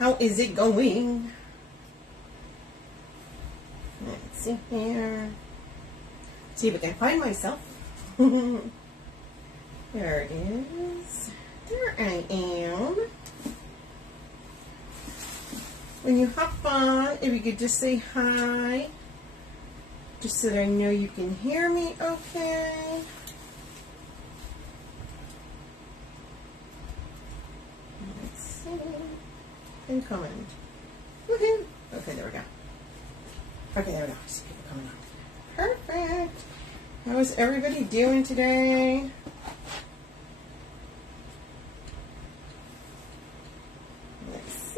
How is it going? Let's see here. See if I can find myself. There it is. There I am. When you hop on, if you could just say hi, just so that I know you can hear me okay. Let's see. And comment. Woohoo! Okay, there we go. Okay, there we go. I see people coming on. Perfect. How is everybody doing today?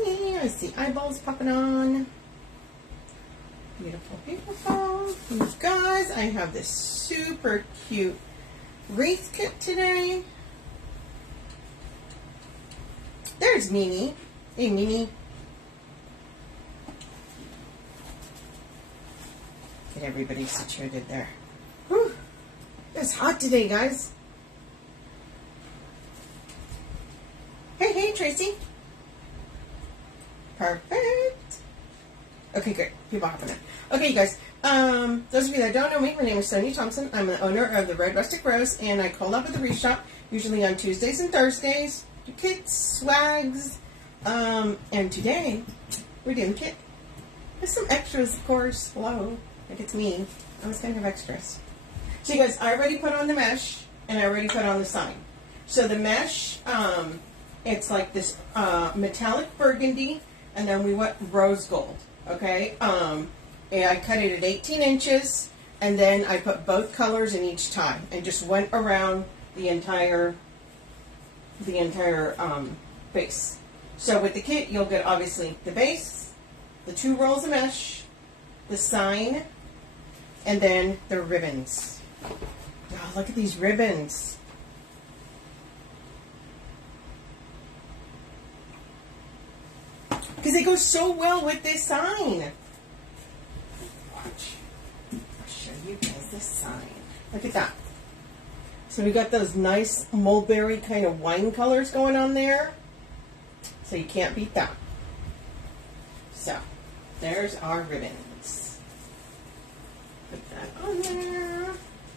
I see eyeballs popping on. Beautiful, beautiful. You guys, I have this super cute wreath kit today. There's Mimi. Hey, Mimi. Get everybody situated there. Whew. It's hot today, guys. Hey, hey, Tracy. Perfect. Okay, great. People hopping in. Okay, you guys. Those of you that don't know me, my name is Sonia Thompson. I'm the owner of the Red Rustic Rose, and I call up at the Wreath Shop, usually on Tuesdays and Thursdays. Do kits, swags, and today we're doing kit. There's some extras, of course. Hello. Like it's me. I was going to have extras. So, you guys, I already put on the mesh, and I already put on the sign. So, the mesh, it's like this metallic burgundy. And then we went rose gold, okay? And I cut it at 18 inches, and then I put both colors in each tie, and just went around the entire base. So with the kit, you'll get obviously the base, the 2 rolls of mesh, the sign, and then the ribbons. Oh, look at these ribbons. Because they go so well with this sign. Watch. I'll show you guys this sign. Look at that. So we got those nice mulberry kind of wine colors going on there. So you can't beat that. So, there's our ribbons. Put that on there.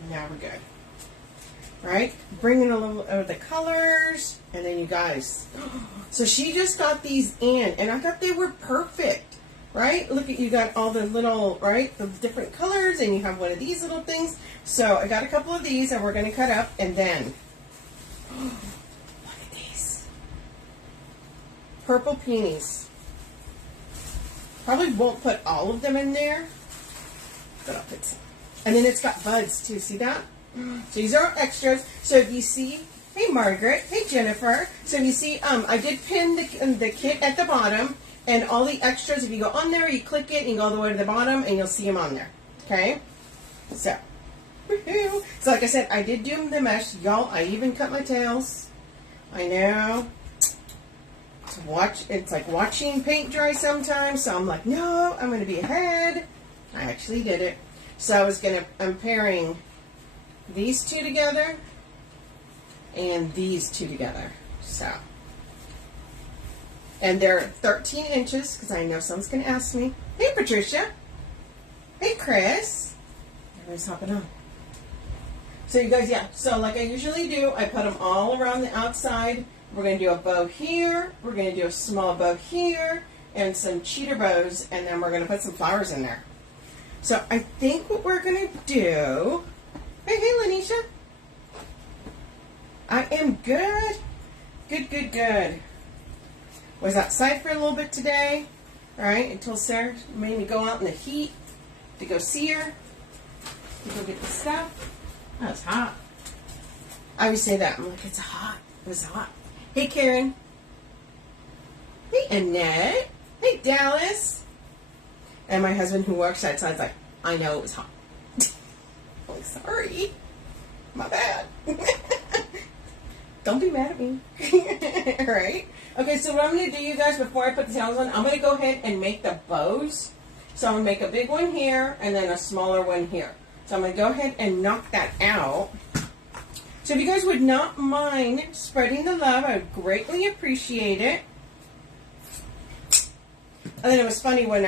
Now we're good. Right? Bring in a little of the colors. And then you guys. So she just got these in. And I thought they were perfect. Right? Look at, you got all the little, right? The different colors. And you have one of these little things. So I got a couple of these. And we're going to cut up. And then. Look at these. Purple peonies. Probably won't put all of them in there. But I'll put some. And then it's got buds too. See that? So these are extras. So if you see, hey Margaret, hey Jennifer. So if you see, I did pin the kit at the bottom, and all the extras. If you go on there, you click it, and you go all the way to the bottom, and you'll see them on there. Okay. So, woohoo! So like I said, I did do the mesh, y'all. I even cut my tails. I know. It's like watching paint dry sometimes. So I'm like, no, I'm going to be ahead. I actually did it. So I'm pairing these two together and these two together. So, and they're 13 inches because I know someone's going to ask me. Hey Patricia. Hey Chris. Everybody's hopping on. So you guys, yeah. So like I usually do, I put them all around the outside. We're going to do a bow here. We're going to do a small bow here and some cheater bows, and then we're going to put some flowers in there. So I think what we're going to do. Hey, Lanisha. I am good. Good. Was outside for a little bit today. All right, until Sarah made me go out in the heat to go see her. To go get the stuff. Oh, it's hot. I always say that. I'm like, it's hot. It was hot. Hey, Karen. Hey, Annette. Hey, Dallas. And my husband who works outside is like, I know it was hot. I'm sorry. My bad. Don't be mad at me. All right. Okay, so what I'm going to do, you guys, before I put the tails on, I'm going to go ahead and make the bows. So I'm going to make a big one here and then a smaller one here. So I'm going to go ahead and knock that out. So if you guys would not mind spreading the love, I would greatly appreciate it. And then it was funny when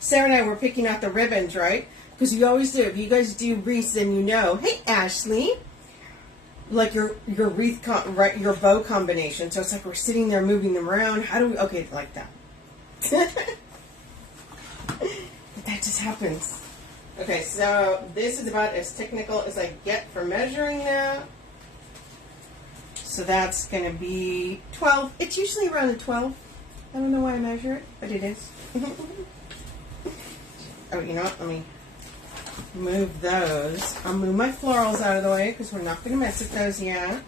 Sarah and I were picking out the ribbons, right? Because you always do. If you guys do wreaths, then you know. Hey, Ashley. Like your wreath, your bow combination. So it's like we're sitting there moving them around. How do we? Okay, like that. But that just happens. Okay, so this is about as technical as I get for measuring that. So that's going to be 12. It's usually around a 12. I don't know why I measure it, but it is. Oh, you know what? Let me move those. I'll move my florals out of the way because we're not going to mess with those yet.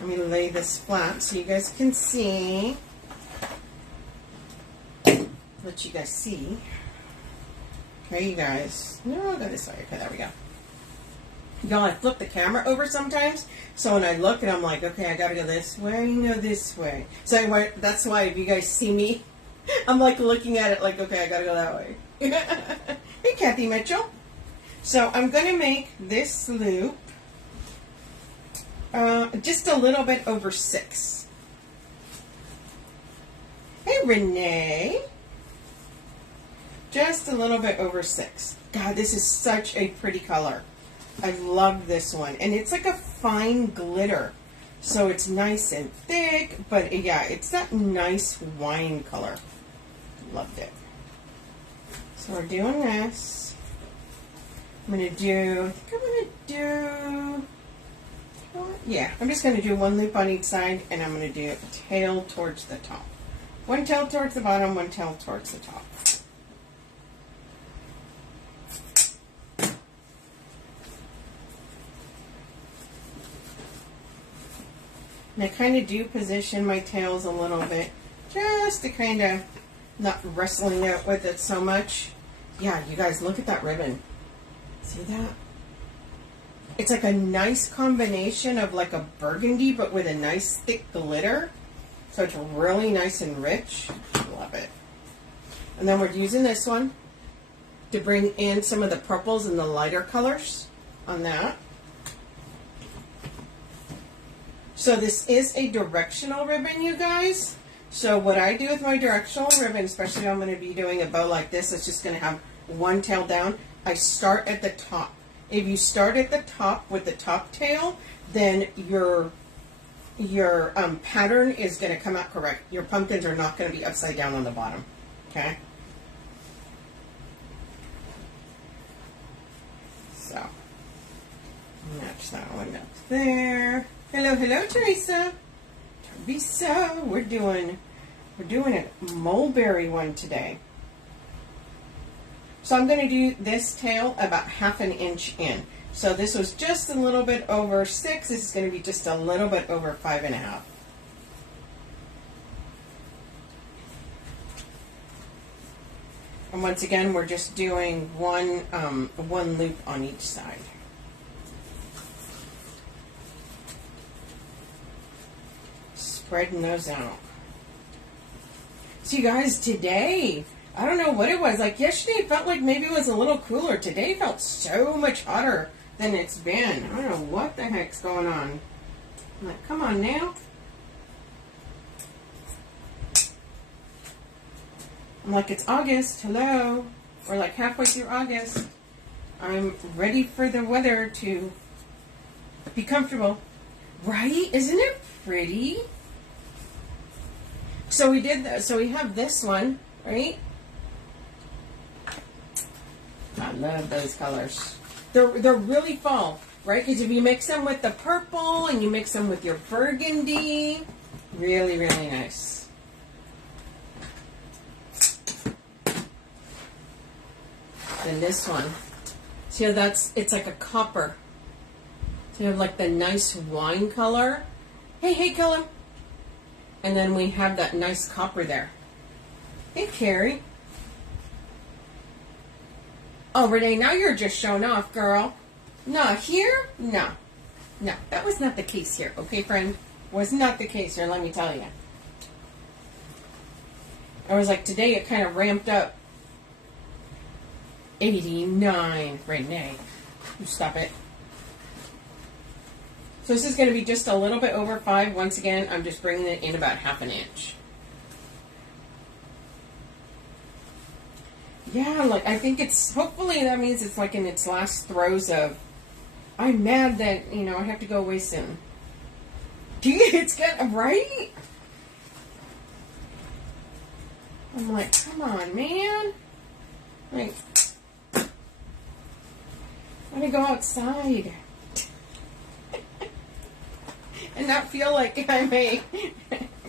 Let me lay this flat so you guys can see. Let you guys see. Okay, you guys. No, I'll go this way. Okay, there we go. Y'all, I flip the camera over sometimes, so when I look and I'm like, okay, I gotta go this way, no, this way. So anyway, that's why if you guys see me, I'm like looking at it like, okay, I gotta go that way. Hey, Kathy Mitchell. So I'm gonna make this loop just a little bit over 6. Hey, Renee. Just a little bit over 6. God, this is such a pretty color. I love this one. And it's like a fine glitter. So it's nice and thick, but yeah, it's that nice wine color. Loved it. So we're doing this. I'm going to do, yeah, I'm just going to do one loop on each side, and I'm going to do a tail towards the top. One tail towards the bottom, one tail towards the top. And I kind of do position my tails a little bit, just to kind of not wrestling out with it so much. Yeah, you guys, look at that ribbon. See that? It's like a nice combination of like a burgundy, but with a nice thick glitter. So it's really nice and rich. Love it. And then we're using this one to bring in some of the purples and the lighter colors on that. So this is a directional ribbon, you guys. So what I do with my directional ribbon, especially if I'm going to be doing a bow like this, it's just going to have one tail down. I start at the top. If you start at the top with the top tail, then your pattern is going to come out correct. Your pumpkins are not going to be upside down on the bottom. Okay? So, match that one up there. Hello, hello, Teresa. Teresa, we're doing a mulberry one today. So I'm going to do this tail about 1/2 inch in. So this was just a little bit over 6. This is going to be just a little bit over 5.5. And once again, we're just doing one loop on each side. Spreading those out. So you guys, today, I don't know what it was. Like yesterday, it felt like maybe it was a little cooler. Today felt so much hotter than it's been. I don't know what the heck's going on. I'm like, come on now. I'm like, it's August. Hello. We're like halfway through August. I'm ready for the weather to be comfortable. Right? Isn't it pretty? So we did that. So we have this one, right? I love those colors. They're really fall, right? Because if you mix them with the purple and you mix them with your burgundy, really, really nice. And this one, see how it's like a copper. So you have like the nice wine color. Hey, Colin. And then we have that nice copper there. Hey, Carrie. Oh, Renee, now you're just showing off, girl. No, here? No. No, that was not the case here. Okay, friend? Was not the case here, let me tell you. I was like, today it kind of ramped up. 89. Renee, you stop it. So this is going to be just a little bit over 5. Once again, I'm just bringing it in about 1/2 inch. Yeah, like I think it's, hopefully that means it's like in its last throes of, I'm mad that, you know, I have to go away soon. It's getting, right? I'm like, come on, man. Like, I want to go outside. And not feel like I may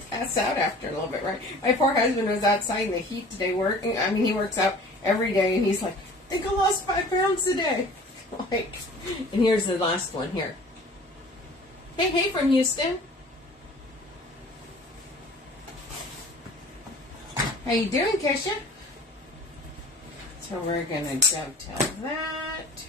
pass out after a little bit, right? My poor husband was outside in the heat today working. I mean, he works out every day, and he's like, I think I lost 5 pounds today. Like, and here's the last one here. Hey from Houston. How you doing, Kesha? So we're gonna dovetail that.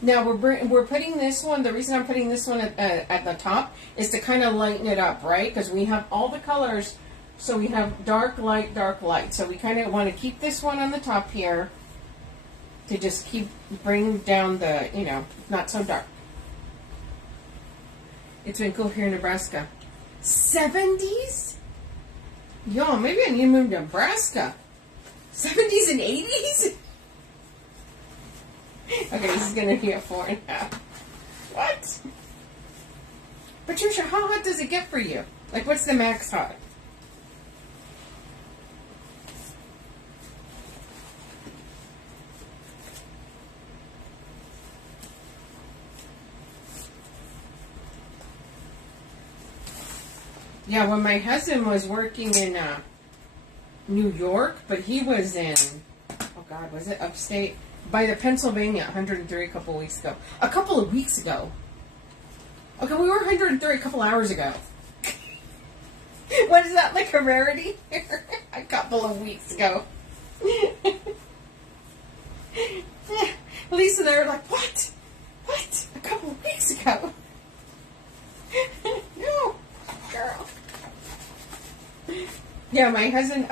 Now we're putting this one. The reason I'm putting this one at the top is to kind of lighten it up, right? Because we have all the colors. So we have dark, light, dark, light. So we kind of want to keep this one on the top here to just keep bring down the, you know, not so dark. It's been cool here in Nebraska. 70s? Yo, maybe I need to move to Nebraska. 70s and 80s? Okay, this is going to be a 4.5. What? Patricia, how hot does it get for you? Like, what's the max hot? Yeah, when my husband was working in New York, but he was in, oh God, was it upstate? By the Pennsylvania, 103 a couple weeks ago. A couple of weeks ago. Okay, we were 103 a couple hours ago. What is that, like a rarity? A couple of weeks ago. Lisa and I were like, what? What? A couple of weeks ago? No, girl. Yeah, my husband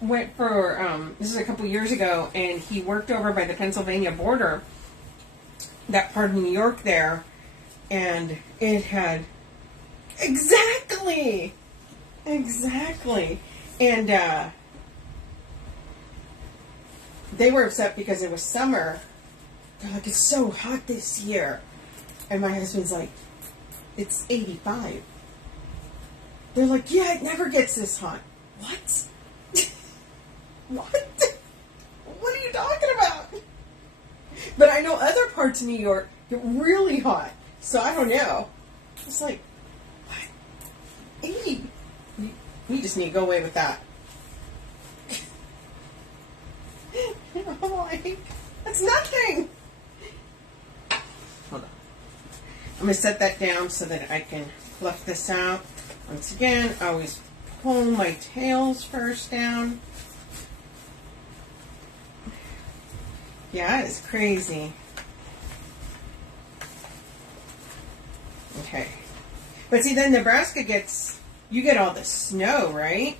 went for, this is a couple years ago, and he worked over by the Pennsylvania border, that part of New York there, and it had, exactly, and they were upset because it was summer. They're like, it's so hot this year, and my husband's like, it's 85. They're like, yeah, it never gets this hot. What? What? What are you talking about? But I know other parts of New York get really hot. So I don't know. It's like, what? 80? You just need to go away with that. I'm like, that's nothing. Hold on. I'm going to set that down so that I can fluff this out. Once again, I always pull my tails first down. Yeah, it's crazy. Okay. But see, then Nebraska gets, you get all the snow, right?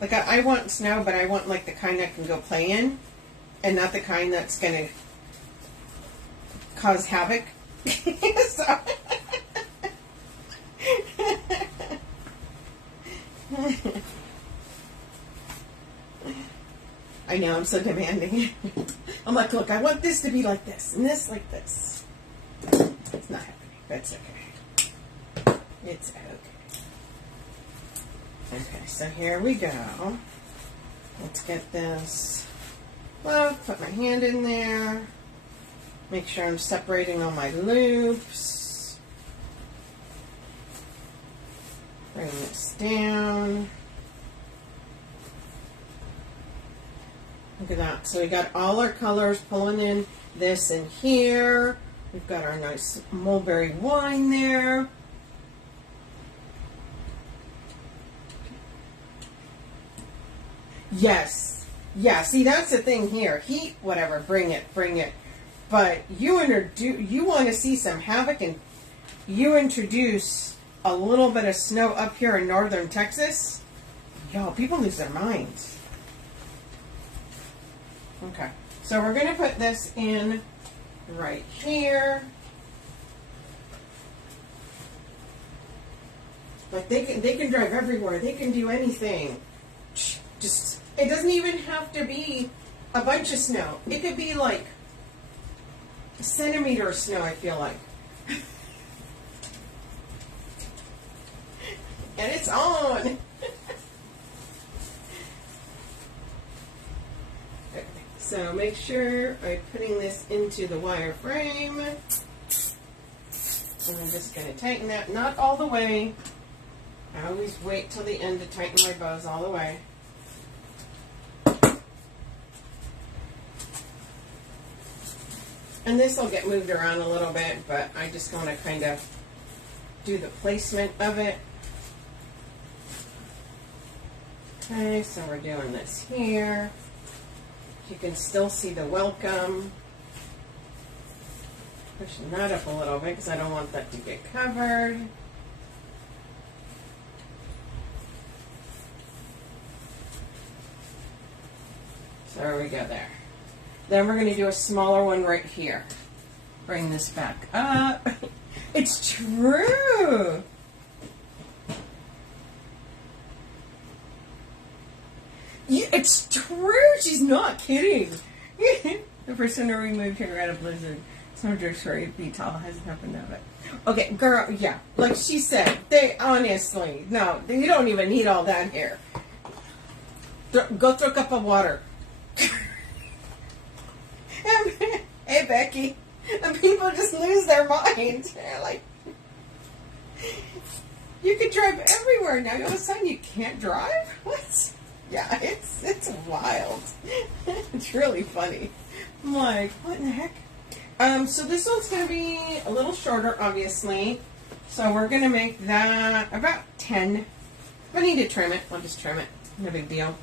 Like, I want snow, but I want, like, the kind I can go play in, and not the kind that's going to cause havoc. So. I know, I'm so demanding. I'm like, look, I want this to be like this, and this like this. It's not happening. That's okay. It's okay. Okay, so here we go. Let's get this. Well, put my hand in there. Make sure I'm separating all my loops. Bring this down. Look at that. So we got all our colors pulling in this and here. We've got our nice mulberry wine there. Yes. Yeah, see, that's the thing here. Heat, whatever, bring it. But you want to see some havoc, and you introduce a little bit of snow up here in northern Texas. Yo, people lose their minds. Okay, so we're going to put this in right here. Like they can drive everywhere. They can do anything. Just, it doesn't even have to be a bunch of snow. It could be like a centimeter of snow, I feel like. And it's on. Okay, so make sure I'm putting this into the wire frame. And I'm just going to tighten that, not all the way. I always wait till the end to tighten my bows all the way. And this will get moved around a little bit, but I just want to kind of do the placement of it. Okay, so we're doing this here. You can still see the welcome. Pushing that up a little bit because I don't want that to get covered. So there we go there. Then we're going to do a smaller one right here. Bring this back up. It's true. Yeah, it's true. She's not kidding. The person who removed her at a blizzard. So just sorry, be tall hasn't happened of it. Okay, girl, yeah. Like she said, they honestly, no, you don't even need all that here. Go throw a cup of water. Hey, Becky. And people just lose their minds. They're like, you can drive everywhere now. All of a sudden, you can't drive? What? Yeah, it's wild. It's really funny. I'm like, what in the heck? So this one's going to be a little shorter, obviously. So we're going to make that about 10. If I need to trim it, I'll just trim it. No big deal.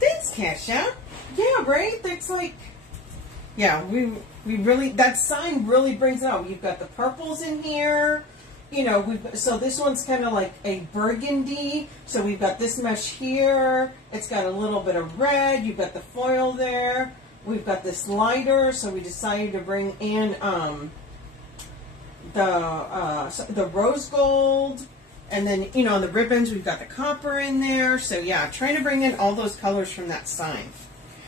Thanks, Kesha. Yeah, right? That's like, yeah, we really, that sign really brings it out. You've got the purples in here. You know, so this one's kind of like a burgundy. So we've got this mesh here. It's got a little bit of red. You've got the foil there. We've got this lighter. So we decided to bring in the rose gold. And then, you know, on the ribbons, we've got the copper in there. So, yeah, trying to bring in all those colors from that sign.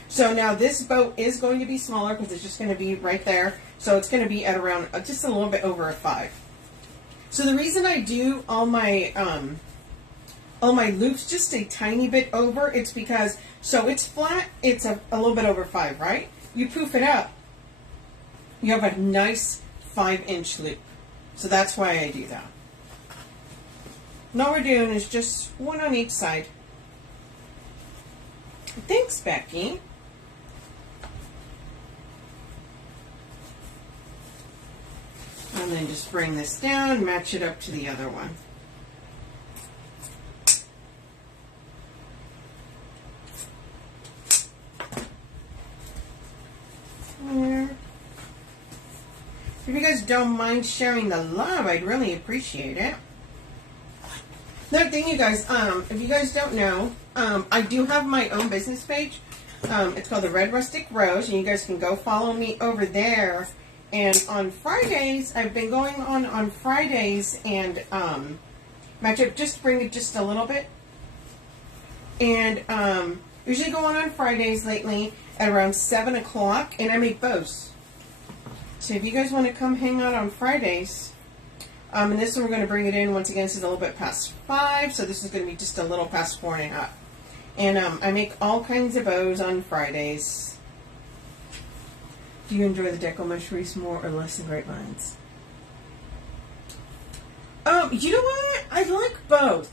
So, now this boat is going to be smaller because it's just going to be right there. So, it's going to be at around just a little bit over a 5. So, the reason I do all my loops just a tiny bit over, it's because, so it's flat, it's a little bit over 5, right? You poof it up, you have a nice 5-inch loop. So, that's why I do that. And all we're doing is just one on each side. Thanks, Becky. And then just bring this down, match it up to the other one. There. If you guys don't mind sharing the love, I'd really appreciate it. Another thing, you guys, if you guys don't know, I do have my own business page. It's called the Red Rustic Rose, and you guys can go follow me over there. And on Fridays, I've been going on Fridays and match up, just bring it just a little bit. And usually going on Fridays lately at around 7 o'clock, and I make bows. So if you guys want to come hang out on Fridays, and this one we're going to bring it in, once again, this is a little bit past 5, so this is going to be just a little past 4.5. And I make all kinds of bows on Fridays. Do you enjoy the deco mesh wreaths more or less than grapevines? You know what? I like both.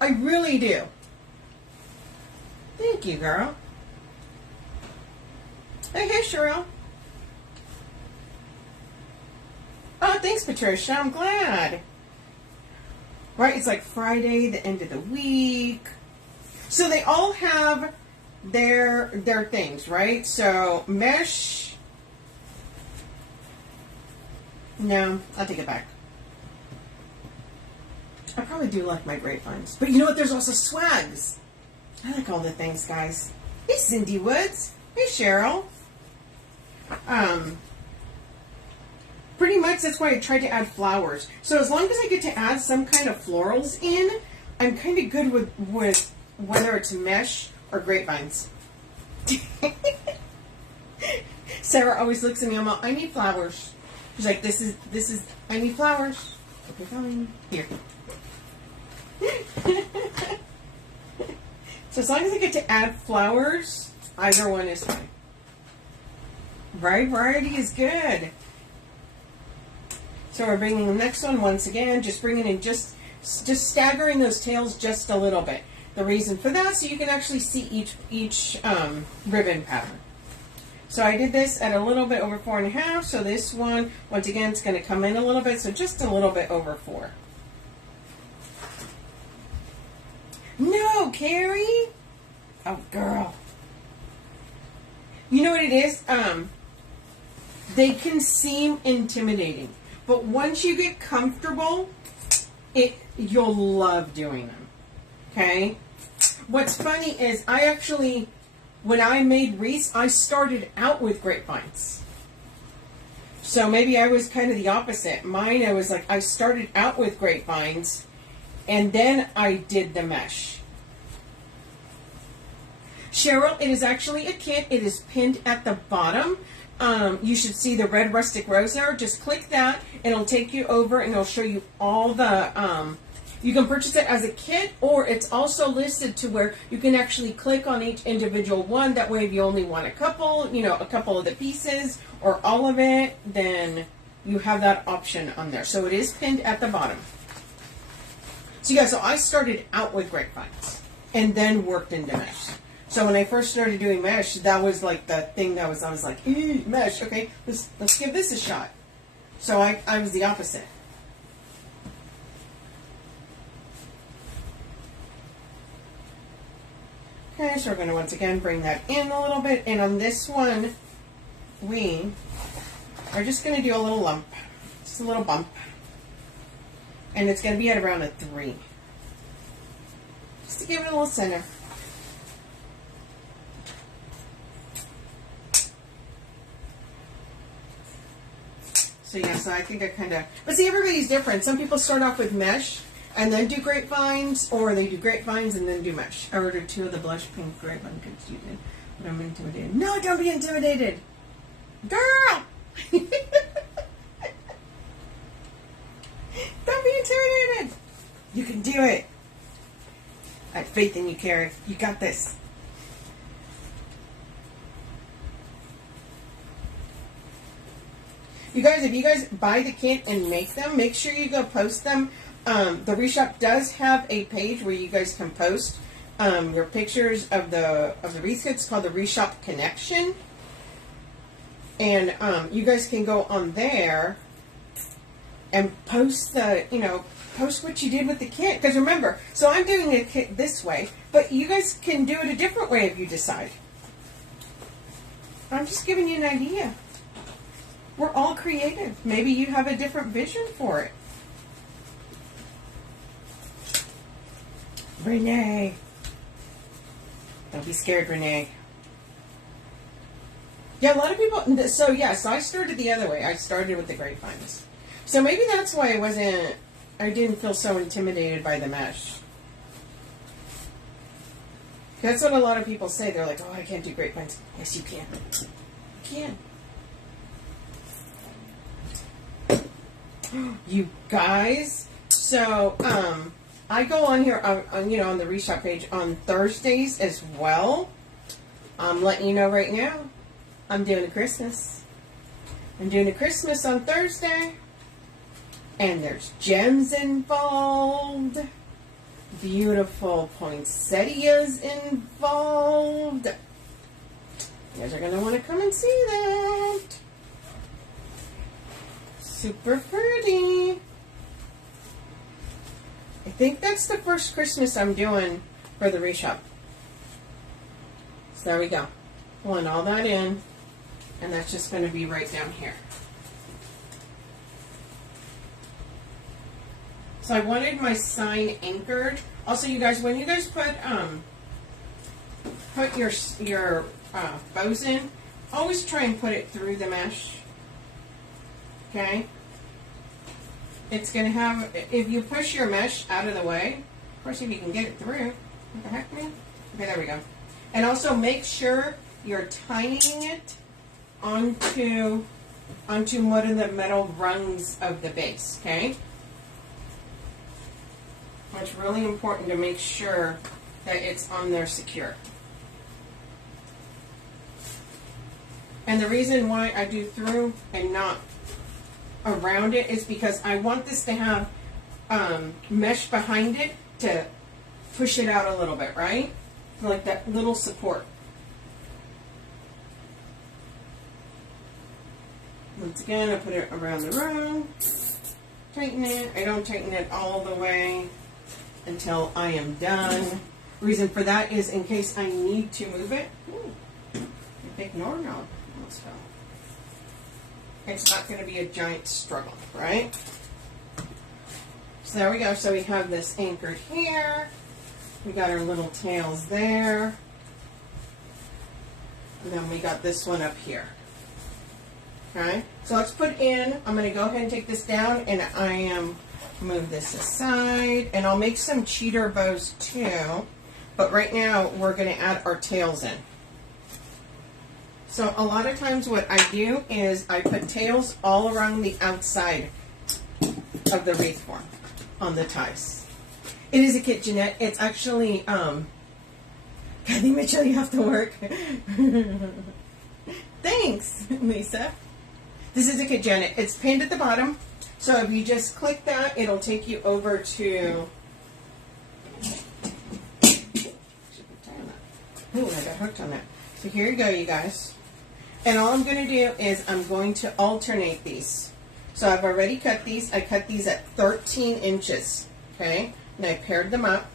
I really do. Thank you, girl. Hey, Cheryl. Oh, thanks, Patricia. I'm glad. Right, it's like Friday, the end of the week. So they all have their things, right? So mesh. No, I'll take it back. I probably do like my grapevines. But you know what? There's also swags. I like all the things, guys. Hey, Cindy Woods. Hey, Cheryl. pretty much that's why I tried to add flowers. So as long as I get to add some kind of florals in, I'm kind of good with whether it's mesh or grapevines. Sarah always looks at me, I'm like, I need flowers. She's like, this is, I need flowers. Okay, fine. Here. So as long as I get to add flowers, either one is fine. Variety is good. So we're bringing the next one once again, just bringing in just staggering those tails just a little bit. The reason for that, so you can actually see each ribbon pattern. So I did this at a little bit over 4.5. So this one, once again, it's going to come in a little bit, so just a little bit over 4. No, Carrie. Oh, girl. You know what it is? They can seem intimidating, but once you get comfortable, you'll love doing them. Okay? What's funny is I actually, when I made wreaths, I started out with grapevines. So maybe I was kind of the opposite. Mine, I was like, I started out with grapevines, and then I did the mesh. Cheryl, it is actually a kit. It is pinned at the bottom. You should see the red rustic rose there. Just click that, and it'll take you over, and it'll show you all the, you can purchase it as a kit, or it's also listed to where you can actually click on each individual one. That way, if you only want a couple of the pieces, or all of it, then you have that option on there. So it is pinned at the bottom. So yeah, so I started out with grapevines, and then worked into mesh. So when I first started doing mesh, that was like the thing that I was like, mesh, okay, let's give this a shot. So I was the opposite. Okay, so we're going to once again bring that in a little bit. And on this one, we are just going to do a little lump, just a little bump. And it's going to be at around a 3. Just to give it a little center. So yeah, so I think I kind of, but see, everybody's different. Some people start off with mesh and then do grapevines, or they do grapevines and then do mesh. I ordered 2 of the blush pink grapevine kits you did, but I'm intimidated. No, don't be intimidated. Girl! Don't be intimidated. You can do it. I have faith in you, Carrie. You got this. You guys, if you guys buy the kit and make them, make sure you go post them. The Wreath Shop does have a page where you guys can post your pictures of the wreath kits called the Wreath Shop Connection. And you guys can go on there and post post what you did with the kit. Because remember, so I'm doing a kit this way, but you guys can do it a different way if you decide. I'm just giving you an idea. We're all creative. Maybe you have a different vision for it. Renee. Don't be scared, Renee. Yeah, a lot of people, so yes, I started the other way. I started with the grapevines. So maybe that's why I didn't feel so intimidated by the mesh. That's what a lot of people say. They're like, oh, I can't do grapevines. Yes, you can. You can. You guys, so I go on here on the Wreath Shop page on Thursdays as well. I'm letting you know right now, I'm doing a Christmas. I'm doing a Christmas on Thursday, and there's gems involved, beautiful poinsettias involved. You guys are gonna want to come and see that. Super pretty. I think that's the first Christmas I'm doing for the Wreath Shop. So there we go. Pulling all that in, and that's just going to be right down here. So I wanted my sign anchored. Also, you guys, when you guys put your bows in, always try and put it through the mesh. Okay? It's going to have, if you push your mesh out of the way, of course if you can get it through, what the heck, man? Okay, there we go. And also make sure you're tying it onto one of the metal rungs of the base, okay? It's really important to make sure that it's on there secure. And the reason why I do through and not around it is because I want this to have mesh behind it to push it out a little bit, right? Like that little support. Once again, I put it around the room, tighten it. I don't tighten it all the way until I am done. Reason for that is in case I need to move it. Ooh, ignore now. Let's go. It's not going to be a giant struggle, right? So there we go. So we have this anchored here. We got our little tails there. And then we got this one up here. Okay, so let's put in, I'm going to go ahead and take this down, and I am move this aside, and I'll make some cheater bows too, but right now we're going to add our tails in. So a lot of times what I do is I put tails all around the outside of the wreath form on the ties. It is a kit, Jeanette. It's actually, Kathy Mitchell, you have to work. Thanks, Lisa. This is a kit, Janet. It's pinned at the bottom. So if you just click that, it'll take you over to... Ooh, I got hooked on that. So here you go, you guys. And all I'm going to do is I'm going to alternate these. So I've already cut these. I cut these at 13 inches. Okay? And I paired them up.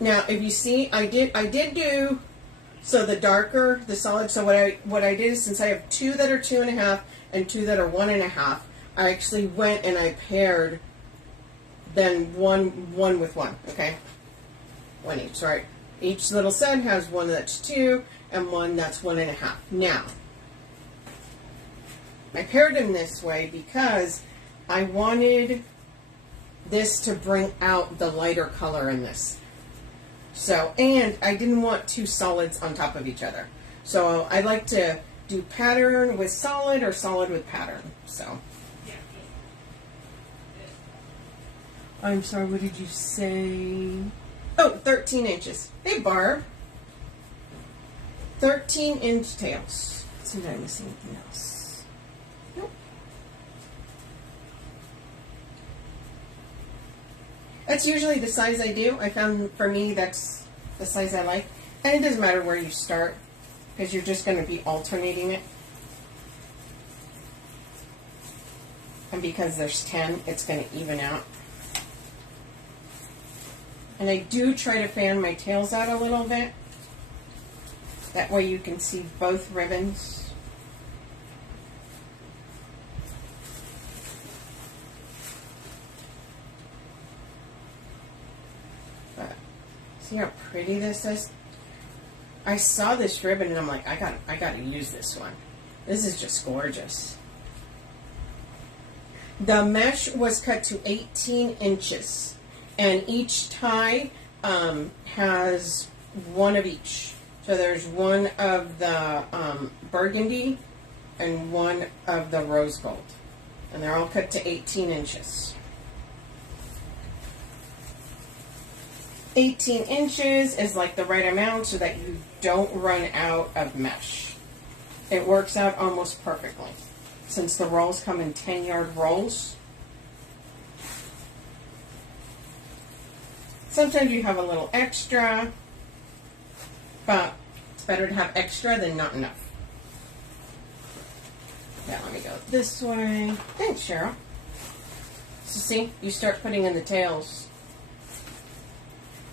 Now, if you see, I did do... So the darker, the solid, so what I did is, since I have two that are 2.5 and two that are 1.5, I actually went and I paired then one with one, okay? One each, right? Each little set has one that's 2 and one that's 1.5. Now, I paired them this way because I wanted this to bring out the lighter color in this. So, and I didn't want two solids on top of each other. So I like to do pattern with solid or solid with pattern. So, I'm sorry, what did you say? Oh, 13 inches. Hey, Barb. 13-inch tails. Let's see if I miss anything else. Nope. That's usually the size I do. I found for me that's the size I like. And it doesn't matter where you start because you're just going to be alternating it. And because there's 10, it's going to even out. And I do try to fan my tails out a little bit. That way you can see both ribbons. See how pretty this is? I saw this ribbon and I'm like, I gotta use this one. This is just gorgeous. The mesh was cut to 18 inches, and each tie has one of each. So there's one of the burgundy and one of the rose gold, and they're all cut to 18 inches. 18 inches is like the right amount so that you don't run out of mesh. It works out almost perfectly since the rolls come in 10-yard rolls. Sometimes you have a little extra, but it's better to have extra than not enough. Yeah, let me go this way. Thanks, Cheryl. So see, you start putting in the tails.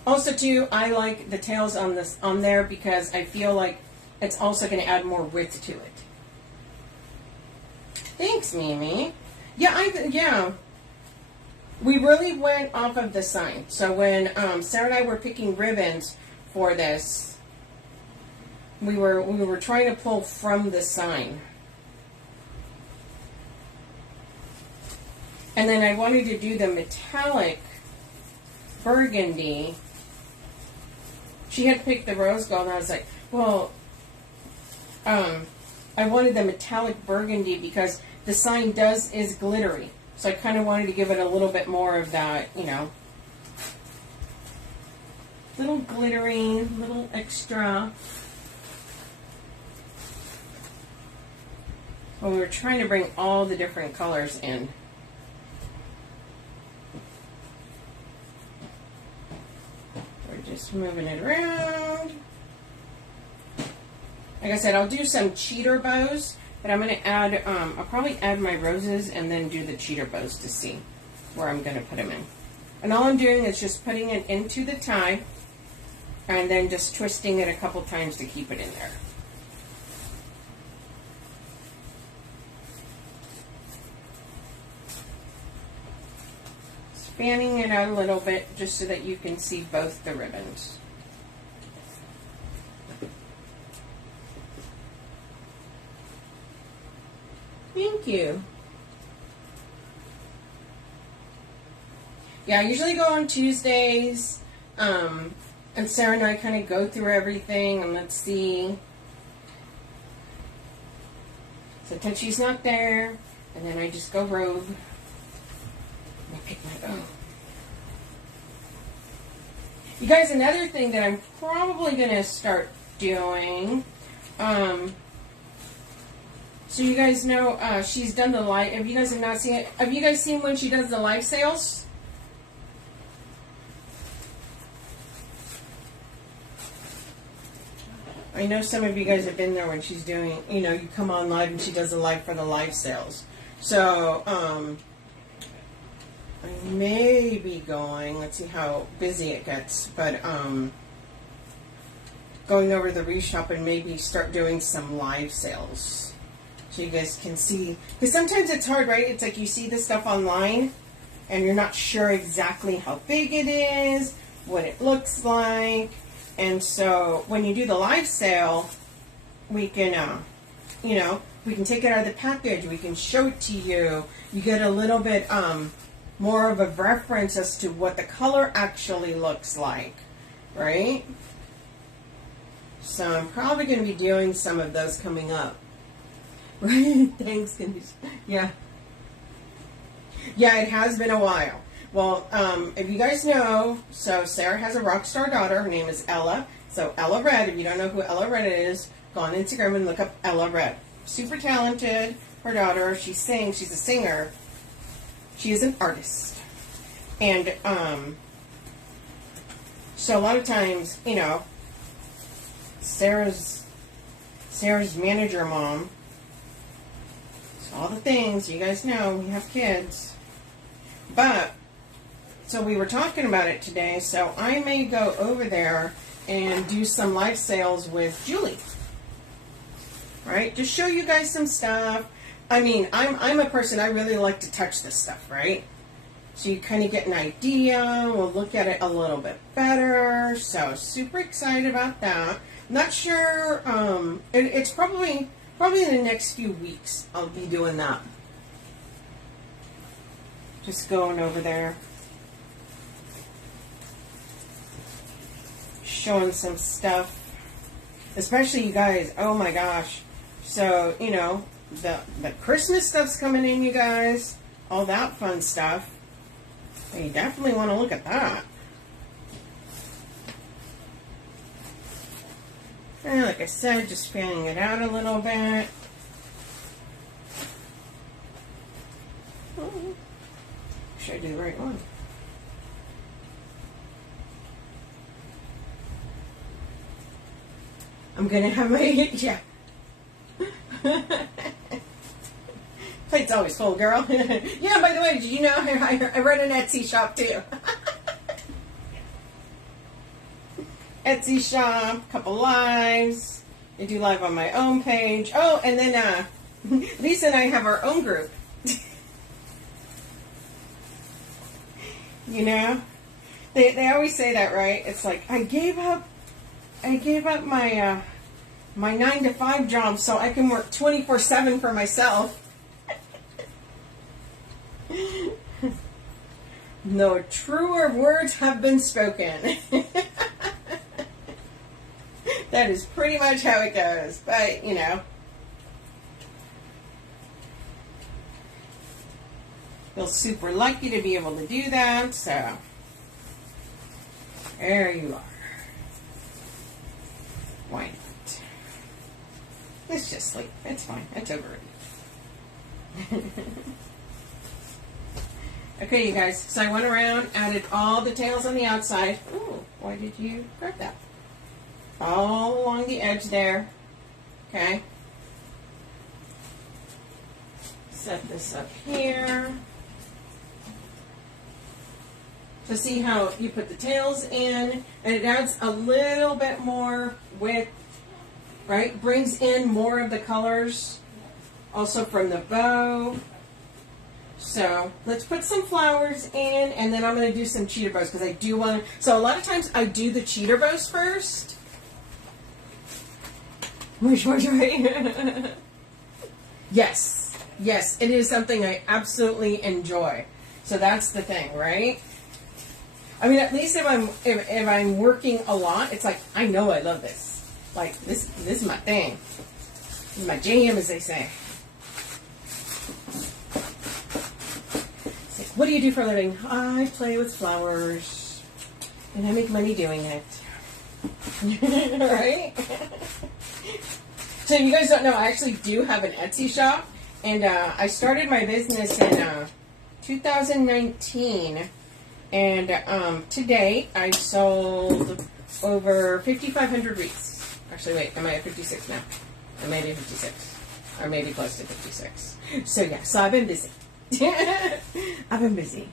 Also, too, I like the tails on there because I feel like it's also going to add more width to it. Thanks, Mimi. Yeah, we really went off of the sign. So when Sarah and I were picking ribbons for this, we were trying to pull from the sign. And then I wanted to do the metallic burgundy. She had picked the rose gold, and I was like, well, I wanted the metallic burgundy because the sign is glittery. So I kind of wanted to give it a little bit more of that, you know, little glittery, little extra. Well, we were trying to bring all the different colors in. We're just moving it around. Like I said, I'll do some cheater bows, but I'm going to add, I'll probably add my roses and then do the cheater bows to see where I'm going to put them in. And all I'm doing is just putting it into the tie and then just twisting it a couple times to keep it in there. Fanning it out a little bit just so that you can see both the ribbons. Thank you. Yeah, I usually go on Tuesdays, and Sarah and I kind of go through everything, and let's see. So Touchy's not there, and then I just go rogue. Let me pick my own. You guys, another thing that I'm probably going to start doing, so you guys know, she's done the live, if you guys have not seen it, have you guys seen when she does the live sales? I know some of you guys have been there when she's doing, you know, you come on live and she does the live for the live sales. So, I may be going, let's see how busy it gets, but going over to the Wreath Shop and maybe start doing some live sales so you guys can see, because sometimes it's hard, right? It's like you see this stuff online and you're not sure exactly how big it is, what it looks like, and so when you do the live sale, we can, you know, we can take it out of the package, we can show it to you, you get a little bit, more of a reference as to what the color actually looks like, right? So I'm probably going to be doing some of those coming up. Right? Thanks, Candice. Yeah. Yeah, it has been a while. Well, if you guys know, so Sarah has a rock star daughter. Her name is Ella. So Ella Red, if you don't know who Ella Red is, go on Instagram and look up Ella Red. Super talented. Her daughter, she sings. She's a singer. She is an artist. And so a lot of times, you know, Sarah's manager mom, so all the things, you guys know, we have kids. But, so we were talking about it today, so I may go over there and do some live sales with Julie. Right? Just show you guys some stuff. I mean, I'm a person, I really like to touch this stuff, right? So you kind of get an idea, we'll look at it a little bit better, so super excited about that. Not sure, it's probably in the next few weeks I'll be doing that. Just going over there. Showing some stuff. Especially you guys, oh my gosh. So, you know, the Christmas stuff's coming in, you guys. All that fun stuff. You definitely want to look at that. And like I said, just fanning it out a little bit. Should I do the right one? I'm gonna have my, yeah. Plate's always full, girl. Yeah, by the way, did you know I run an Etsy shop too? Etsy shop, couple lives. I do live on my own page. Oh, and then Lisa and I have our own group. You know, they always say that, right? It's like I gave up my my 9-to-5 job so I can work 24/7 for myself. No truer words have been spoken. That is pretty much how it goes. But, you know, feel super lucky to be able to do that. So, there you are. Why not? Let's just sleep. It's fine. It's over it. Okay, you guys. So I went around, added all the tails on the outside. Ooh, why did you grab that? All along the edge there. Okay. Set this up here. So see how you put the tails in, and it adds a little bit more width, right? Brings in more of the colors, also from the bow. So let's put some flowers in, and then I'm going to do some cheater bows because I do want to. So a lot of times I do the cheater bows first. Which one's right? Yes, yes, it is something I absolutely enjoy. So that's the thing, right? I mean, at least if I'm working a lot, it's like I know I love this. Like this is my thing. This is my jam, as they say. It's like, what do you do for a living? I play with flowers, and I make money doing it. Right? So if you guys don't know, I actually do have an Etsy shop, and I started my business in 2019. And today I sold over 5,500 wreaths. Actually, wait, am I at 56 now? I may be 56. Or maybe close to 56. So yeah, so I've been busy. I've been busy.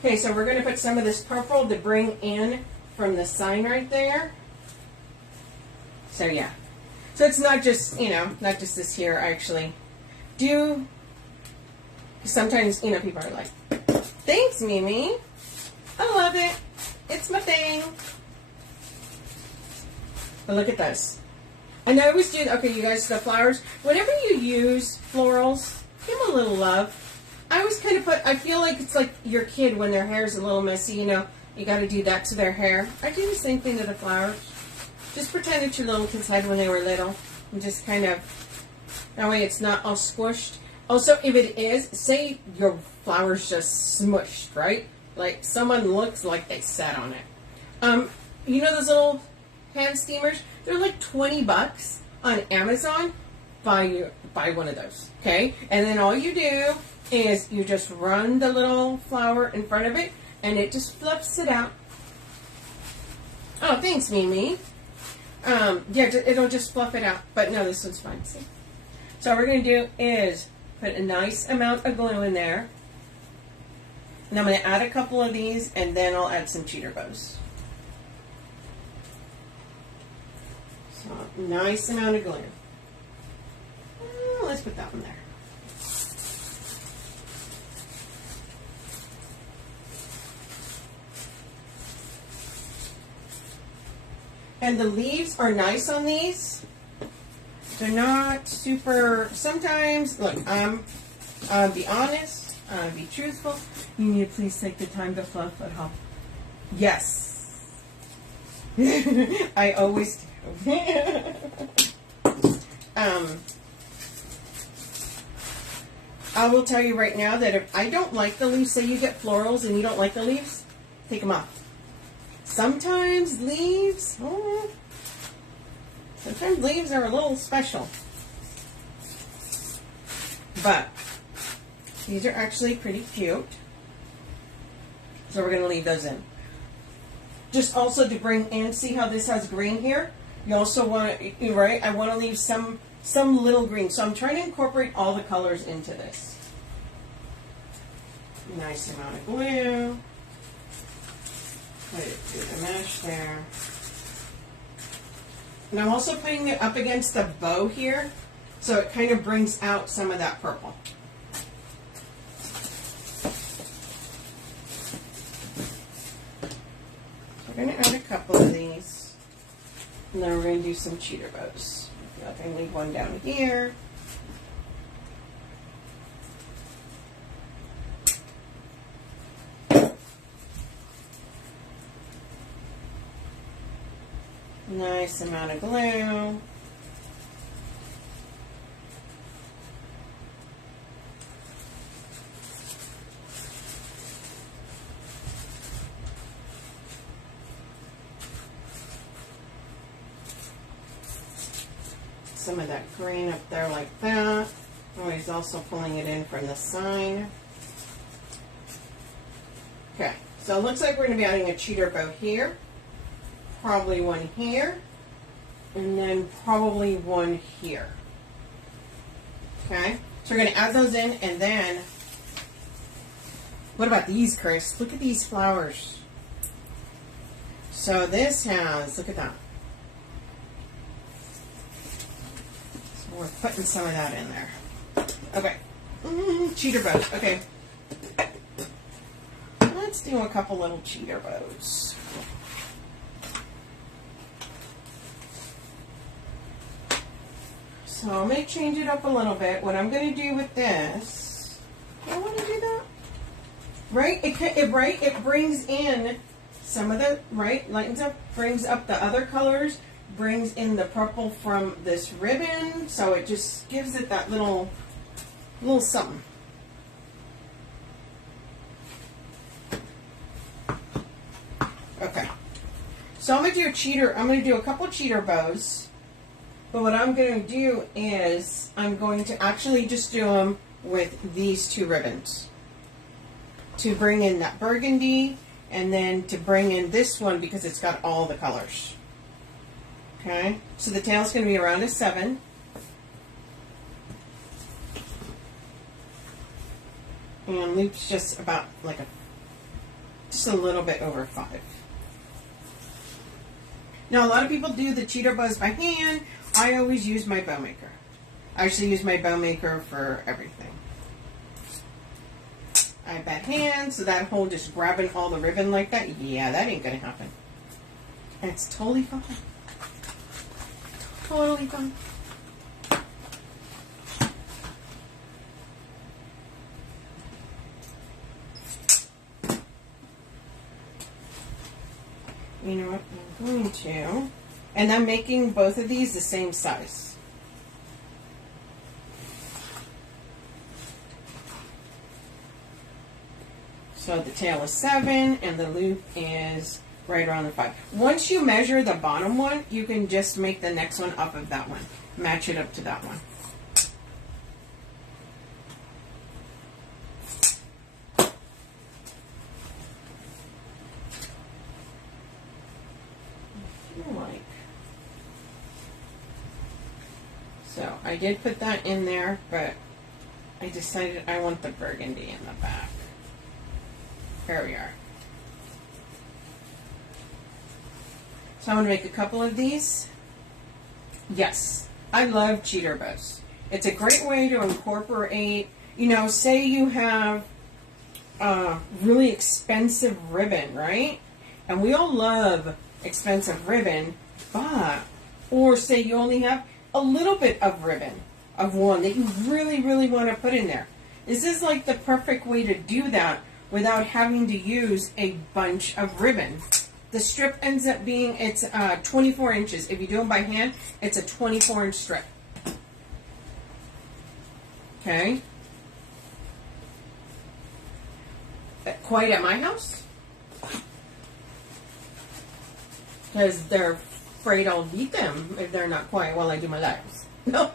Okay, so we're going to put some of this purple to bring in from the sign right there. So yeah. So it's not just, you know, not just this here. I actually do. Sometimes, you know, people are like, thanks, Mimi. I love it. It's my thing. But look at this. And I always do, okay, you guys, the flowers. Whenever you use florals, give them a little love. I always kind of put, I feel like it's like your kid when their hair is a little messy, you know, you got to do that to their hair. I do the same thing to the flowers. Just pretend it's your little kid's head when they were little. And just kind of, that way it's not all squished. Also, if it is, say your flowers just smushed, right? Like someone looks like they sat on it. You know those little hand steamers? They're like $20 on Amazon. Buy one of those, okay? And then all you do is you just run the little flower in front of it, and it just fluffs it out. Oh, thanks, Mimi. Yeah, it'll just fluff it out. But no, this one's fine. See? So what we're going to do is put a nice amount of glue in there. And I'm going to add a couple of these, and then I'll add some cheater bows. So, nice amount of glue. Let's put that one there. And the leaves are nice on these. They're not super, sometimes, look, I'll be honest, I'll be truthful. You need to please take the time to fluff at home. Yes. I always do. I will tell you right now that if I don't like the leaves, say you get florals and you don't like the leaves, take them off. Sometimes leaves are a little special. But these are actually pretty cute. So we're going to leave those in. Just also to bring in, see how this has green here? You also want to, right? I want to leave some little green. So I'm trying to incorporate all the colors into this. Nice amount of glue. Put it through the mesh there. And I'm also putting it up against the bow here, so it kind of brings out some of that purple. We're going to add a couple of these, and then we're going to do some cheater bows. I'm going to leave one down here. Nice amount of glue. Some of that green up there like that. Oh, he's also pulling it in from the sign. Okay, so it looks like we're going to be adding a cheater bow here, probably one here, and then probably one here. Okay, so we're going to add those in, and then, what about these, Chris? Look at these flowers. So this has, look at that. So we're putting some of that in there. Okay, cheater bows, okay. Let's do a couple little cheater bows. So I'm going to change it up a little bit. What I'm going to do with this, do I want to do that? Right? It brings in some of the, right, lightens up, brings up the other colors, brings in the purple from this ribbon, so it just gives it that little something. Okay, so I'm going to do a couple cheater bows, but what I'm going to do is I'm going to actually just do them with these two ribbons to bring in that burgundy, and then to bring in this one because it's got all the colors. Okay, so the tail's going to be around a 7. And loop's just about like just a little bit over 5. Now, a lot of people do the cheater bows by hand. I always use my bow maker. I actually use my bow maker for everything. I have bad hands, so that whole just grabbing all the ribbon like that, yeah, that ain't gonna happen. And it's totally fine. Totally fine. You know what, I'm going to, and I'm making both of these the same size. So the tail is 7 and the loop is right around the 5. Once you measure the bottom one, you can just make the next one up of that one. Match it up to that one. So I did put that in there, but I decided I want the burgundy in the back. There we are. So I'm going to make a couple of these. Yes, I love cheater bows. It's a great way to incorporate, you know, say you have really expensive ribbon, right? And we all love expensive ribbon, but, or say you only have a little bit of ribbon of one that you really, really want to put in there. This is like the perfect way to do that without having to use a bunch of ribbon. The strip ends up being, it's 24 inches. If you do them by hand, it's a 24-inch strip. Okay. Quiet at my house? Because they're afraid I'll beat them if they're not quiet while I do my lives. No.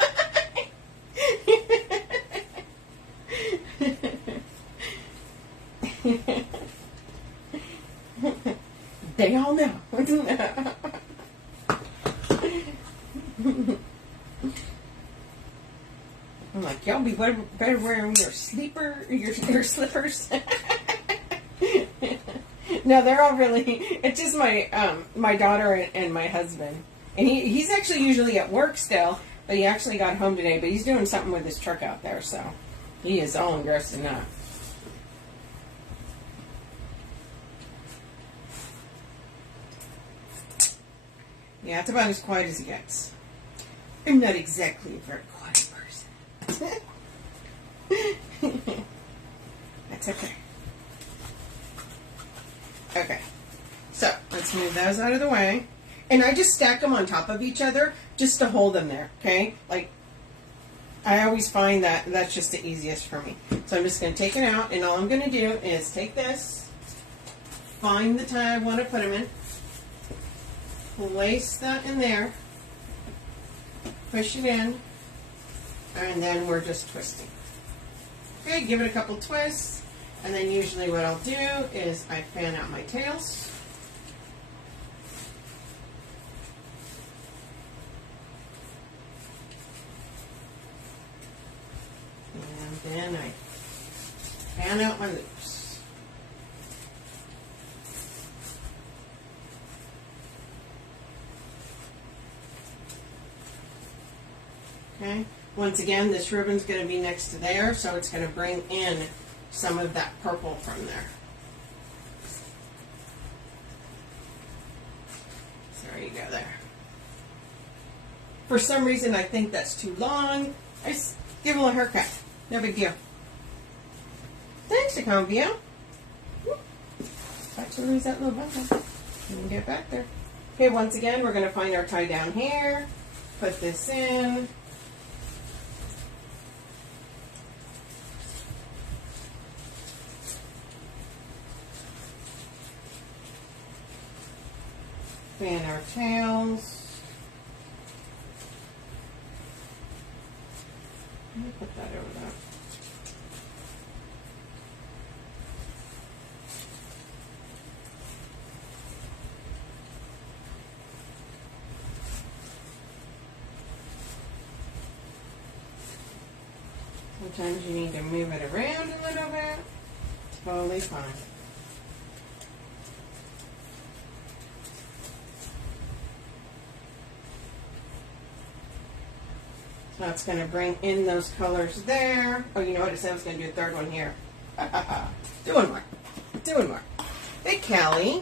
They all know. I'm like, y'all be better wearing your slippers. No, they're all really. It's just my daughter and my husband, and he's actually usually at work still, but he actually got home today. But he's doing something with his truck out there, so he is all engrossed in that. Yeah, it's about as quiet as it gets. I'm not exactly a very quiet person. That's okay. Okay, so let's move those out of the way. And I just stack them on top of each other just to hold them there, okay? Like, I always find that that's just the easiest for me. So I'm just going to take it out, and all I'm going to do is take this, find the tie I want to put them in, place that in there, push it in, and then we're just twisting. Okay, give it a couple twists, and then usually what I'll do is I fan out my tails. And then I fan out my loops. Okay, once again, this ribbon's going to be next to there, so it's going to bring in some of that purple from there. So there you go there. For some reason, I think that's too long. I just give it a little haircut. No big deal. Thanks, Convio. Got to lose that little button. Let me get back there. Okay, once again, we're going to find our tie down here. Put this in. Fan our tails. Let me put that over that. Sometimes you need to move it around a little bit. Totally fine. So it's going to bring in those colors there. Oh, you know what? I said I was going to do a third one here. Do one more. Do one more. Hey, Callie.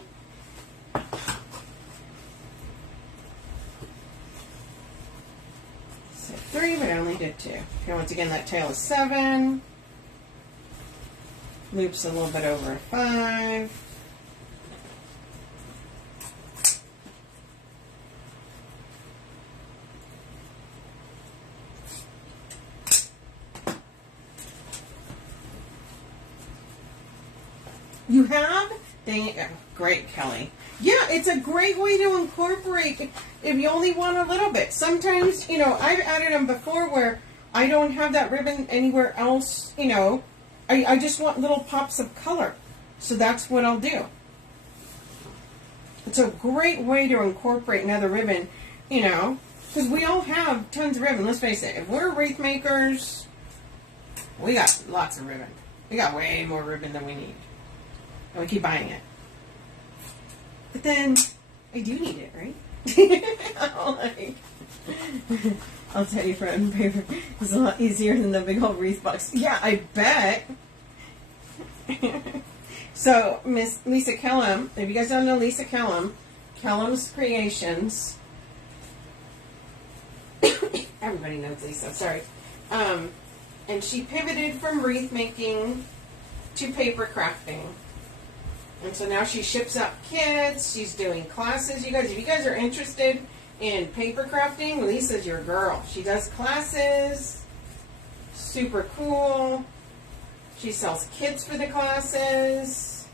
So 3, but I only did 2. Okay, once again, that tail is 7. Loops a little bit over a 5. You have? Dang it. Great, Kelly. Yeah, it's a great way to incorporate if you only want a little bit. Sometimes, you know, I've added them before where I don't have that ribbon anywhere else, you know. I just want little pops of color. So that's what I'll do. It's a great way to incorporate another ribbon, you know, because we all have tons of ribbon. Let's face it. If we're wreath makers, we got lots of ribbon. We got way more ribbon than we need. And we keep buying it. But then, I do need it, right? I'll tell you, friend, paper is a lot easier than the big old wreath box. Yeah, I bet. So, Miss Lisa Kellum, if you guys don't know Lisa Kellum, Kellum's Creations. Everybody knows Lisa, sorry. And she pivoted from wreath making to paper crafting. And so now she ships out kits. She's doing classes. You guys, if you guys are interested in paper crafting, Lisa's your girl. She does classes. Super cool. She sells kits for the classes.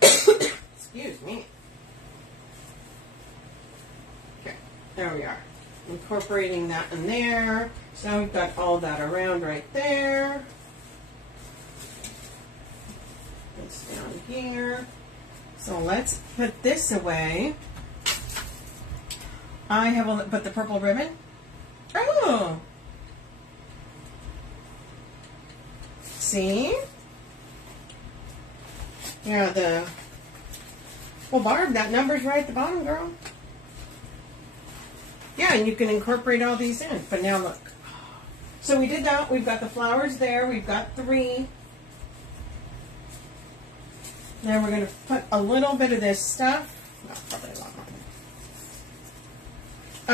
Excuse me. Okay, there we are. Incorporating that in there. So we've got all that around right there. It's down here. So let's put this away. I have put the purple ribbon. Oh! See? Yeah, well, Barb, that number's right at the bottom, girl. Yeah, and you can incorporate all these in. But now look. So we did that. We've got the flowers there. We've got 3. Now we're going to put a little bit of this stuff. No, probably a lot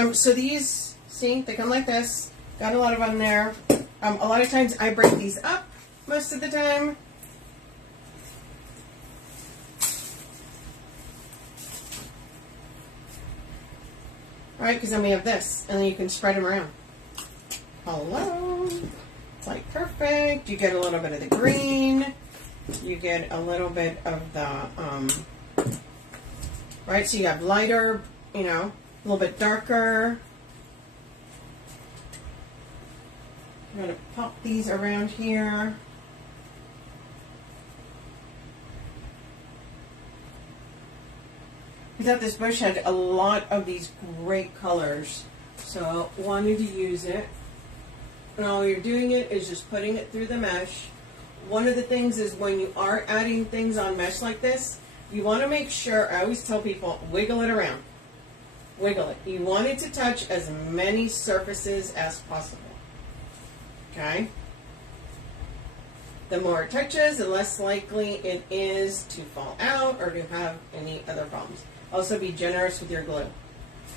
more. So these, see, they come like this. Got a lot of them there. A lot of times I break these up most of the time. All right, because then we have this, and then you can spread them around. Hello. It's like perfect. You get a little bit of the green. You get a little bit of the, right, so you have lighter, you know, a little bit darker. I'm going to pop these around here. I thought this bush had a lot of these great colors, so wanted to use it. And all you're doing it is just putting it through the mesh. One of the things is when you are adding things on mesh like this, you want to make sure, I always tell people, wiggle it around. Wiggle it. You want it to touch as many surfaces as possible. Okay? The more it touches, the less likely it is to fall out or to have any other problems. Also be generous with your glue.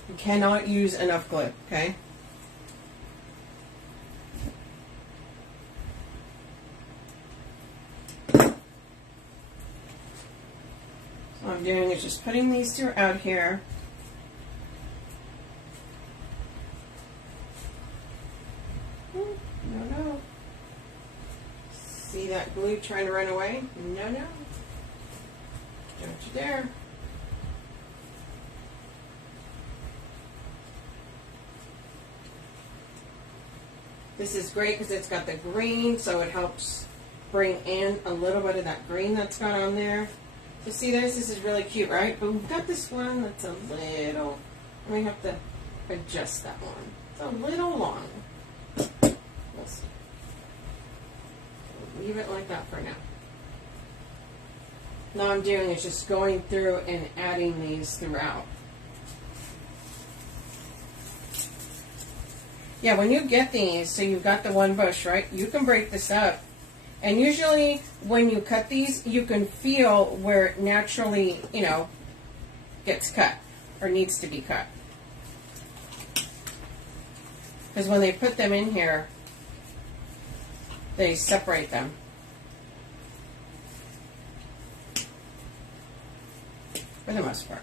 You cannot use enough glue, okay? So what I'm doing is just putting these two out here. No. See that glue trying to run away? No. Don't you dare. This is great because it's got the green, so it helps bring in a little bit of that green that's got on there. So see this is really cute, right? But we've got this one that's a little, we have to adjust that one. It's a little long. We'll see. We'll leave it like that for now. Now I'm doing is just going through and adding these throughout. Yeah, when you get these, so you've got the one bush, right? You can break this up. And usually when you cut these, you can feel where it naturally, you know, gets cut or needs to be cut. Because when they put them in here, they separate them. For the most part.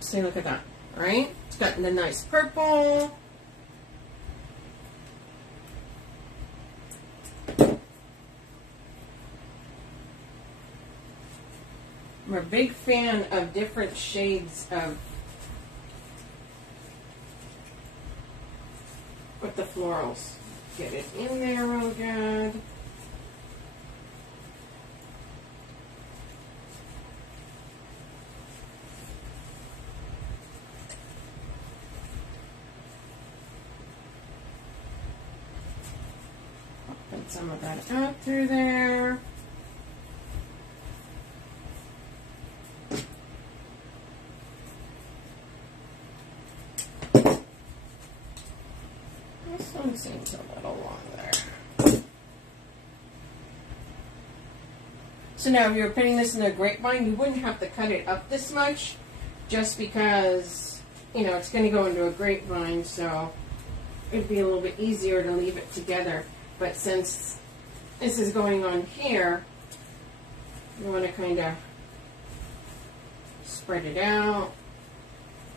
See, look at that. All right? It's got the nice purple. I'm a big fan of different shades of with the florals. Get it in there real good. Put some of that out through there. This one seems a little long there. So now if you were putting this in a grapevine, you wouldn't have to cut it up this much just because, you know, it's going to go into a grapevine, so it'd be a little bit easier to leave it together. But since this is going on here, you want to kind of spread it out.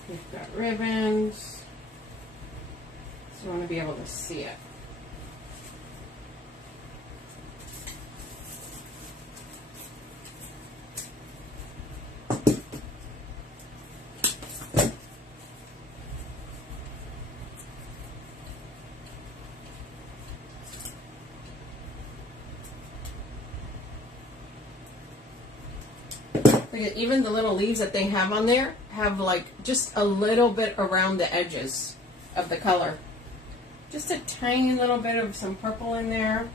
We've got ribbons. So you want to be able to see it. Even the little leaves that they have on there have like just a little bit around the edges of the color. Just a tiny little bit of some purple in there.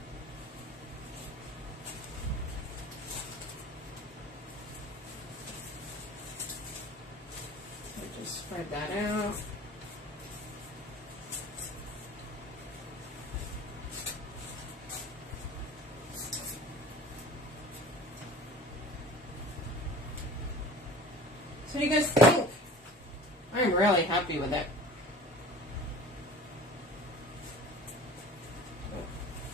So just spread that out. So what do you guys think? I'm really happy with it.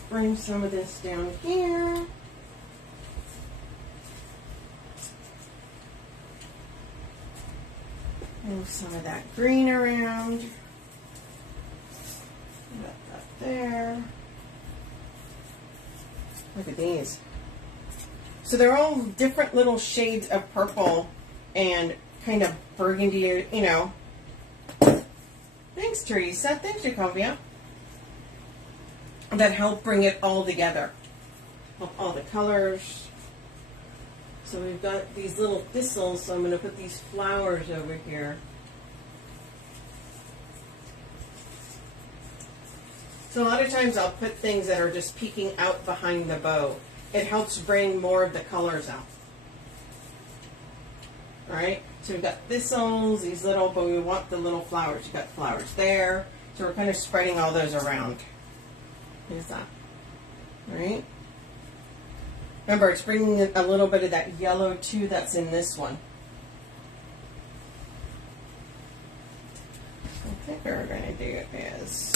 Bring some of this down here. Move some of that green around. Put that there. Look at these. So they're all different little shades of purple and kind of burgundy, you know. Thanks, Teresa. Thanks, Jacobia. That help bring it all together. All the colors. So we've got these little thistles, so I'm going to put these flowers over here. So a lot of times I'll put things that are just peeking out behind the bow. It helps bring more of the colors out. Alright, so we've got thistles, these little, but we want the little flowers. You've got flowers there. So we're kind of spreading all those around. Here's that. Alright. Remember, it's bringing a little bit of that yellow too that's in this one. I think what we're going to do is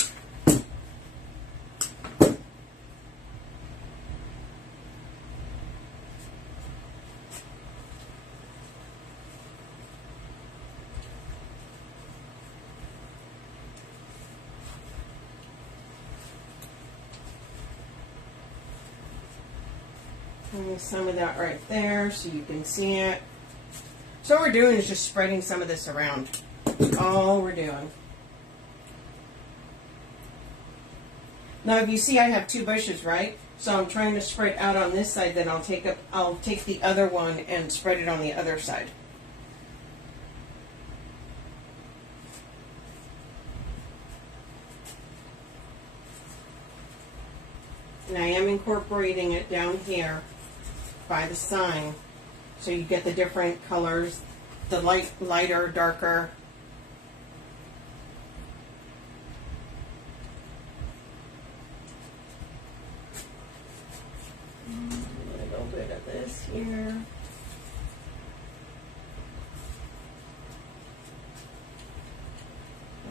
some of that right there so you can see it. So what we're doing is just spreading some of this around. That's all we're doing. Now if you see I have two bushes, right? So I'm trying to spread out on this side, then I'll take the other one and spread it on the other side. And I am incorporating it down here by the sign, so you get the different colors, the lighter, darker. A little bit of this here.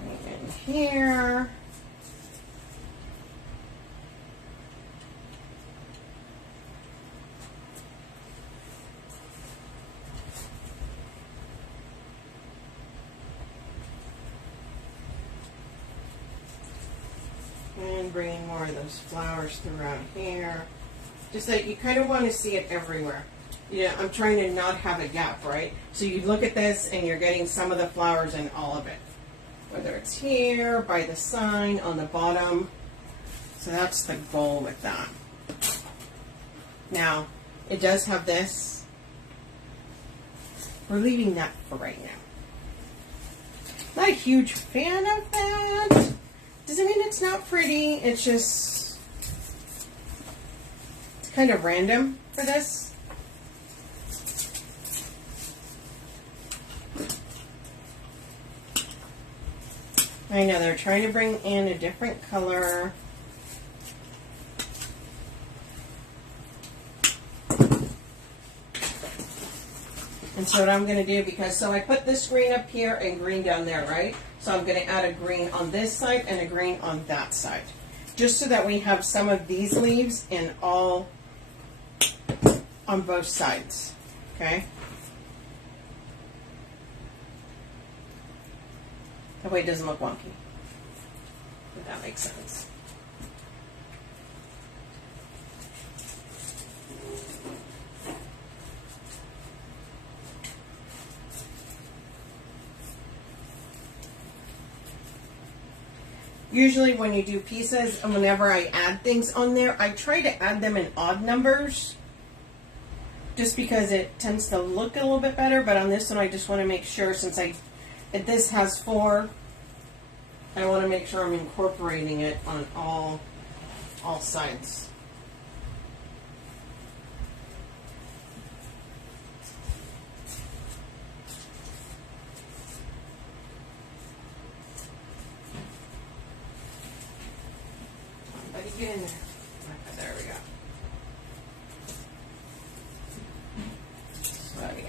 Right in here. And bringing more of those flowers throughout here. Just that you kind of want to see it everywhere. Yeah, I'm trying to not have a gap, right? So you look at this and you're getting some of the flowers in all of it. Whether it's here, by the sign, on the bottom. So that's the goal with that. Now, it does have this. We're leaving that for right now. Not a huge fan of that. Doesn't mean it's not pretty, it's just, it's kind of random for this. I know, they're trying to bring in a different color. And so what I'm going to do, because, so I put this green up here and green down there, right? So I'm going to add a green on this side and a green on that side. Just so that we have some of these leaves in all, on both sides, okay? That way it doesn't look wonky, if that makes sense. Usually when you do pieces, and whenever I add things on there, I try to add them in odd numbers just because it tends to look a little bit better. But on this one, I just want to make sure, since if this has 4, I want to make sure I'm incorporating it on all sides. Get in there. Okay, there we go. So yeah.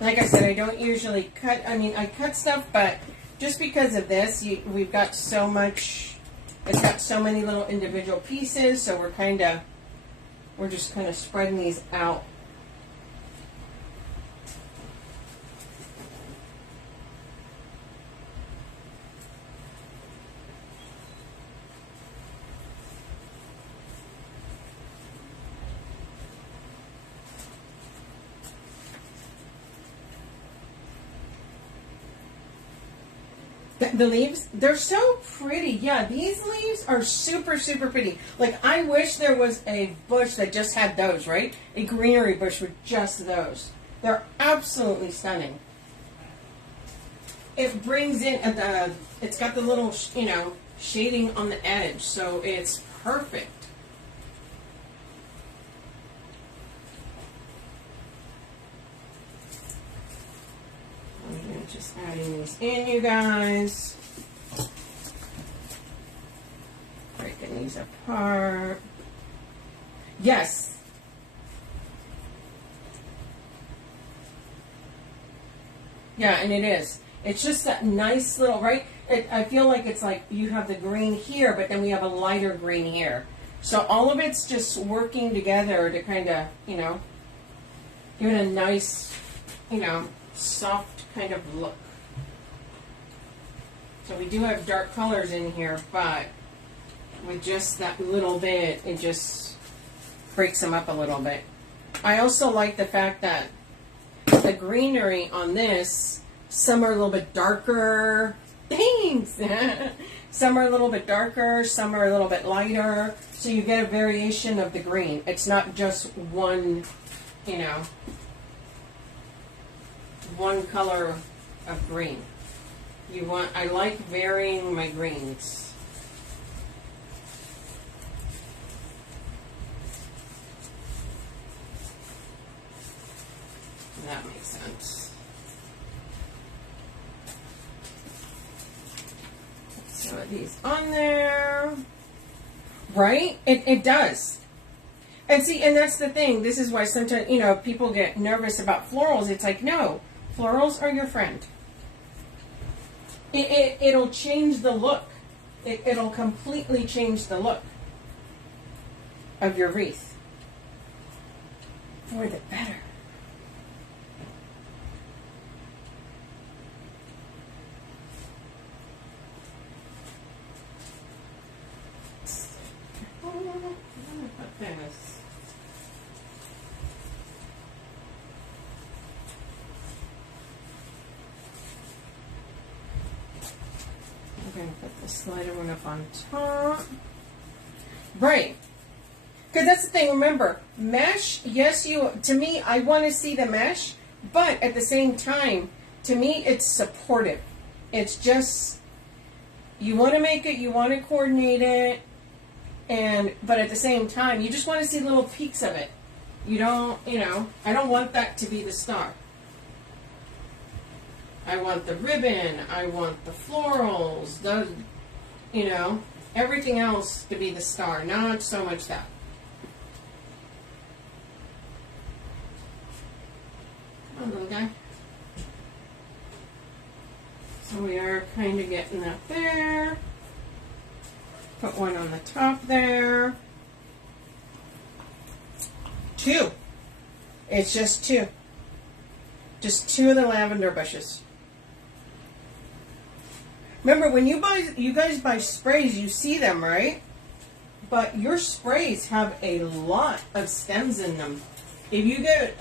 Like I said, I don't usually cut. I mean, I cut stuff, but just because of this, we've got so much. It's got so many little individual pieces, so we're just kind of spreading these out. The leaves, they're so pretty. Yeah, these leaves are super, super pretty. Like, I wish there was a bush that just had those, right? A greenery bush with just those. They're absolutely stunning. It brings in, it's got the little, shading on the edge, so it's perfect. I'm just adding these in, you guys. Breaking these apart. Yes. Yeah, and it is. It's just that nice little, right? I feel like it's like you have the green here, but then we have a lighter green here. So all of it's just working together to kind of, give it a nice, soft kind of look. So we do have dark colors in here, but with just that little bit, it just breaks them up a little bit. I also like the fact that the greenery on this, some are a little bit darker. Thanks! Some are a little bit darker, some are a little bit lighter. So you get a variation of the green. It's not just one, one color of green. I like varying my greens. That makes sense. So these on there. Right? It does. And see, and that's the thing. This is why sometimes, people get nervous about florals. It's like, no, florals are your friend. It'll change the look. It'll completely change the look of your wreath. For the better. I'm going to put the slider one up on top. Right. Because that's the thing, remember, mesh, yes, to me, I want to see the mesh, but at the same time, to me, it's supportive. It's just, you want to make it, you want to coordinate it, but at the same time, you just want to see little peaks of it. You don't, I don't want that to be the star. I want the ribbon, I want the florals, everything else to be the star, not so much that. Come on, little guy. So we are kind of getting that there. Put one on the top there. 2. It's just 2. Just 2 of the lavender bushes. Remember, when you guys buy sprays, you see them, right? But your sprays have a lot of stems in them. If you get,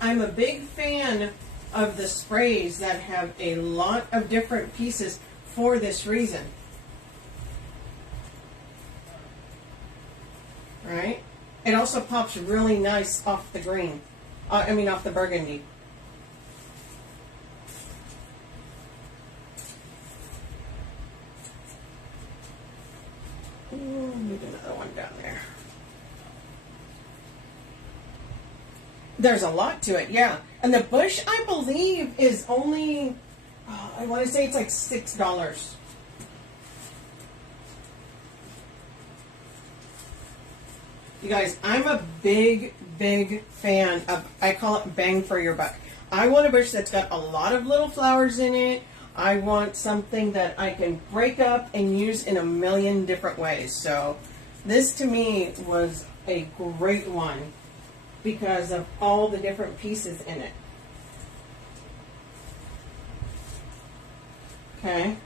I'm a big fan of the sprays that have a lot of different pieces for this reason. Right? It also pops really nice off the green. Off the burgundy. Need another one down there. There's a lot to it, yeah. And the bush, I believe, is only, I want to say it's like $6. You guys, I'm a big, big fan of, I call it bang for your buck. I want a bush that's got a lot of little flowers in it. I want something that I can break up and use in a million different ways. So this to me was a great one because of all the different pieces in it. Okay.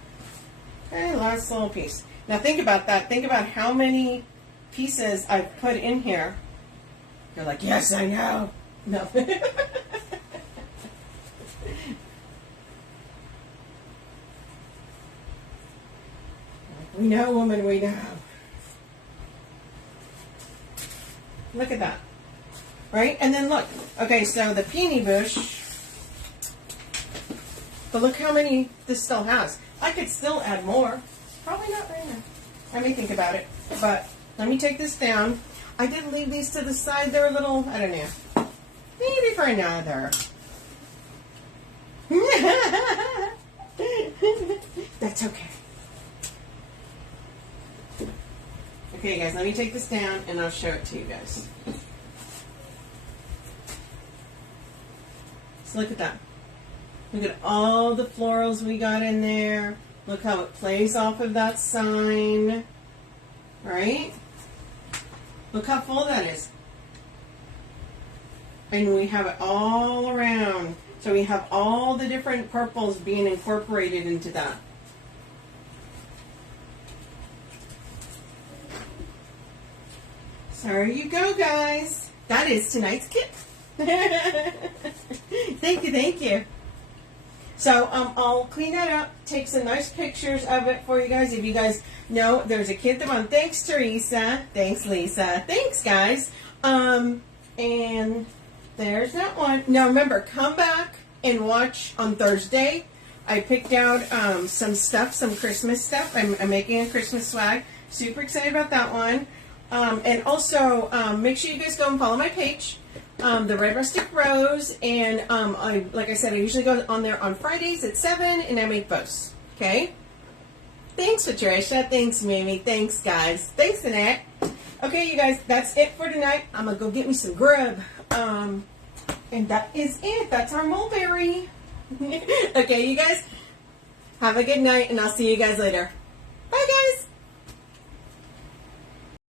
Okay, last little piece. Now think about that. Think about how many pieces I've put in here. You're like, yes, I know. No. We know, woman, we know. Look at that. Right? And then look. Okay, so the peony bush. But look how many this still has. I could still add more. Probably not right now. I may think about it. But let me take this down. I did leave these to the side. They're a little, I don't know. Maybe for another. That's okay. Okay, guys, let me take this down and I'll show it to you guys. So look at that. Look at all the florals we got in there. Look how it plays off of that sign. Right? Look how full that is. And we have it all around. So we have all the different purples being incorporated into that. So there you go, guys. That is tonight's kit. Thank you, thank you. So I'll clean that up, take some nice pictures of it for you guys. If you guys know, there's a kit that won. Thanks, Teresa. Thanks, Lisa. Thanks, guys. And there's that one. Now remember, come back and watch on Thursday. I picked out some stuff, some Christmas stuff. I'm making a Christmas swag. Super excited about that one. And also, make sure you guys go and follow my page, the Red Rustic Rose. And like I said, I usually go on there on Fridays at 7, and I make posts. Okay? Thanks, Patricia. Thanks, Mimi. Thanks, guys. Thanks, Annette. Okay, you guys, that's it for tonight. I'm going to go get me some grub. And that is it. That's our mulberry. Okay, you guys, have a good night, and I'll see you guys later. Bye, guys.